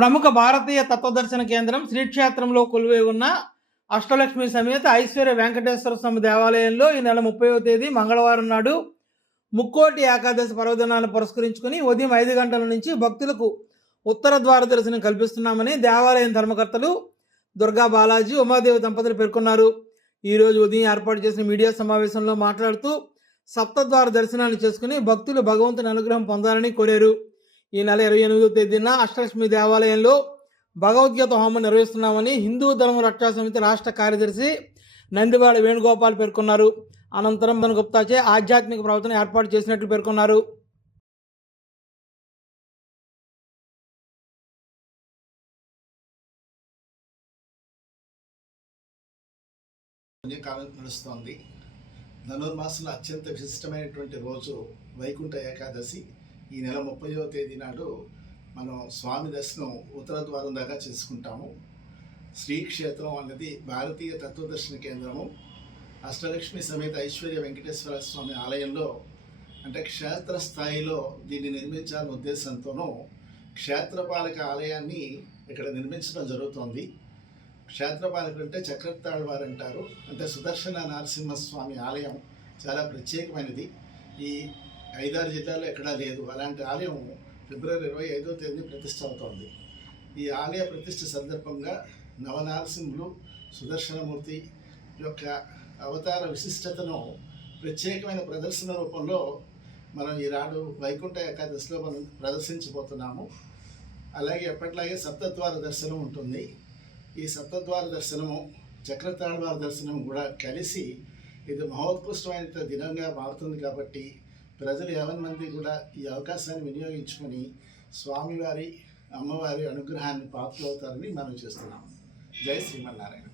ప్రముఖ భారతీయ తత్వదర్శన కేంద్రం శ్రీక్షేత్రంలో కొలువై ఉన్న అష్టలక్ష్మి సమేత ఐశ్వర్య వెంకటేశ్వర స్వామి దేవాలయంలో ఈ నెల ముప్పైవ తేదీ మంగళవారం నాడు ముక్కోటి ఏకాదశి పర్వదినాన్ని పురస్కరించుకుని ఉదయం ఐదు గంటల నుంచి భక్తులకు ఉత్తర ద్వార దర్శనం కల్పిస్తున్నామని దేవాలయం ధర్మకర్తలు దుర్గా బాలాజీ ఉమాదేవి దంపతులు పేర్కొన్నారు. ఈరోజు ఉదయం ఏర్పాటు చేసిన మీడియా సమావేశంలో మాట్లాడుతూ సప్తద్వార దర్శనాలు చేసుకుని భక్తులు భగవంతుని అనుగ్రహం పొందాలని కోరారు. ఈ నెల ఇరవై ఎనిమిదో తేదీన అష్టలక్ష్మి దేవాలయంలో భగవద్గీత హోమం నిర్వహిస్తున్నామని హిందూ ధర్మ రక్షా సమితి రాష్ట్ర కార్యదర్శి నందివాడ వేణుగోపాల్ పేర్కొన్నారు. అనంతరం మన గుప్తాచే ఆధ్యాత్మిక ప్రవర్తన ఏర్పాటు చేసినట్లు పేర్కొన్నారు. పుణ్యకాలం నడుస్తోంది. ధనుర్మాసంలో అత్యంత విశిష్టమైనటువంటి రోజు వైకుంఠ ఏకాదశి. ఈ నెల ముప్పైవ తేదీ నాడు మనం స్వామి దర్శనం ఉత్తర ద్వారం దాకా చేసుకుంటాము. శ్రీక్షేత్రం అన్నది భారతీయ తత్వదర్శన కేంద్రము. అష్టలక్ష్మి సమేత ఐశ్వర్య వెంకటేశ్వర స్వామి ఆలయంలో అంటే క్షేత్ర స్థాయిలో దీన్ని నిర్మించాలనే ఉద్దేశంతోనూ క్షేత్రపాలక ఆలయాన్ని ఇక్కడ నిర్మించడం జరుగుతోంది. క్షేత్రపాలకుడు అంటే చక్రతాళ్వారు అంటారు. అంటే సుదర్శన నరసింహస్వామి ఆలయం చాలా ప్రత్యేకమైనది. ఈ ఐదారు జిల్లాల్లో ఎక్కడా లేదు. అలాంటి ఆలయం ఫిబ్రవరి ఇరవై ఐదో తేదీ ప్రతిష్ట అవుతోంది ఈ ఆలయ ప్రతిష్ట సందర్భంగా నవనారసింహులు సుదర్శనమూర్తి యొక్క అవతార విశిష్టతను ప్రత్యేకమైన ప్రదర్శన రూపంలో మనం ఈనాడు వైకుంఠ ఏకాదశిలో మనం ప్రదర్శించబోతున్నాము. అలాగే ఎప్పటిలాగే సప్తద్వార దర్శనం ఉంటుంది. ఈ సప్తద్వార దర్శనము చక్రతాళ్వార దర్శనం కూడా కలిసి ఇది మహోత్కృష్టమైన దినంగా మారుతుంది కాబట్టి ప్రజలు యావన్ మంది కూడా ఈ అవకాశాన్ని వినియోగించుకొని స్వామివారి అమ్మవారి అనుగ్రహాన్ని పాత్రలవుతారని మనం చేస్తున్నాం. జై శ్రీమన్నారాయణ.